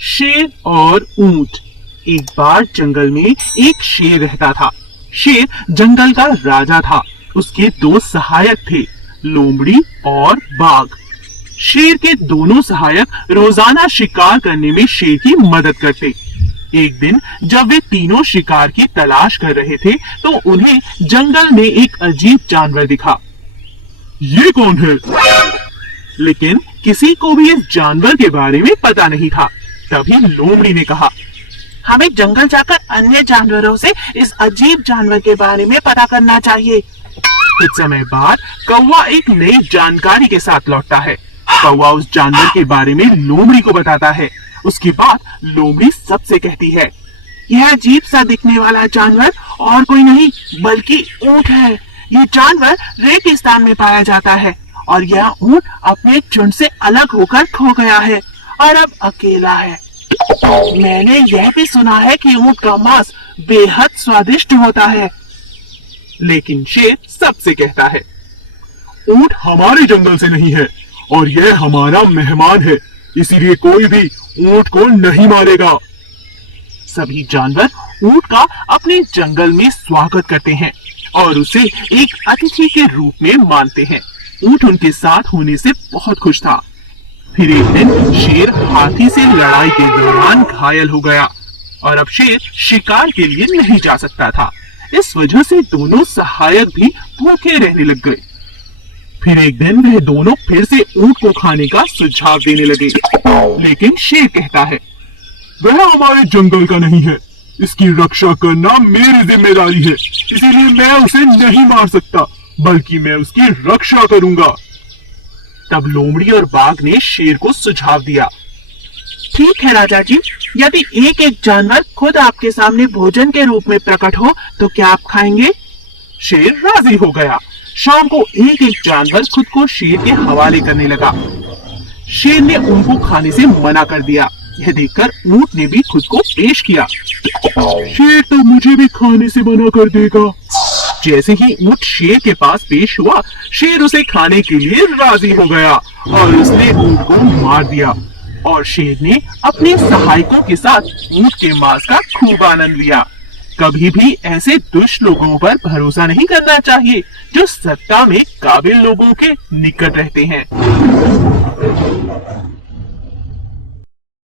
शेर और ऊंट। एक बार जंगल में एक शेर रहता था। शेर जंगल का राजा था। उसके दो सहायक थे, लोमड़ी और बाघ। शेर के दोनों सहायक रोजाना शिकार करने में शेर की मदद करते। एक दिन जब वे तीनों शिकार की तलाश कर रहे थे तो उन्हें जंगल में एक अजीब जानवर दिखा। ये कौन है? लेकिन किसी को भी इस जानवर के बारे में पता नहीं था। तभी लोमड़ी ने कहा, हमें जंगल जाकर अन्य जानवरों से इस अजीब जानवर के बारे में पता करना चाहिए। कुछ समय बाद कौवा एक नई जानकारी के साथ लौटता है। कौवा उस जानवर के बारे में लोमड़ी को बताता है। उसके बाद लोमड़ी सबसे कहती है, यह अजीब सा दिखने वाला जानवर और कोई नहीं बल्कि ऊंट है। ये जानवर रेगिस्तान में पाया जाता है और यह ऊंट अपने झुंड से अलग होकर खो गया है और अब अकेला है। मैंने यह भी सुना है कि ऊंट का मांस बेहद स्वादिष्ट होता है। लेकिन शेर सबसे कहता है, ऊंट हमारे जंगल से नहीं है और यह हमारा मेहमान है, इसीलिए कोई भी ऊंट को नहीं मारेगा। सभी जानवर ऊंट का अपने जंगल में स्वागत करते हैं और उसे एक अतिथि के रूप में मानते हैं। ऊंट उनके साथ होने से बहुत खुश था। फिर एक दिन शेर हाथी से लड़ाई के दौरान घायल हो गया और अब शेर शिकार के लिए नहीं जा सकता था। इस वजह से दोनों सहायक भी भूखे रहने लग गए। फिर एक दिन वह दोनों फिर से ऊंट को खाने का सुझाव देने लगे। लेकिन शेर कहता है, वह हमारे जंगल का नहीं है, इसकी रक्षा करना मेरी जिम्मेदारी है, इसीलिए मैं उसे नहीं मार सकता बल्कि मैं उसकी रक्षा करूंगा। तब लोमड़ी और बाघ ने शेर को सुझाव दिया, ठीक है राजा जी, यदि एक एक जानवर खुद आपके सामने भोजन के रूप में प्रकट हो तो क्या आप खाएंगे? शेर राजी हो गया। शाम को एक एक जानवर खुद को शेर के हवाले करने लगा। शेर ने उनको खाने से मना कर दिया। यह देखकर ऊंट ने भी खुद को पेश किया। शेर तो मुझे भी खाने से मना कर देगा। जैसे ही ऊंट शेर के पास पेश हुआ, शेर उसे खाने के लिए राजी हो गया और उसने ऊंट को मार दिया और शेर ने अपने सहायकों के साथ ऊंट के मांस का खूब आनंद लिया। कभी भी ऐसे दुष्ट लोगों पर भरोसा नहीं करना चाहिए जो सत्ता में काबिल लोगों के निकट रहते हैं।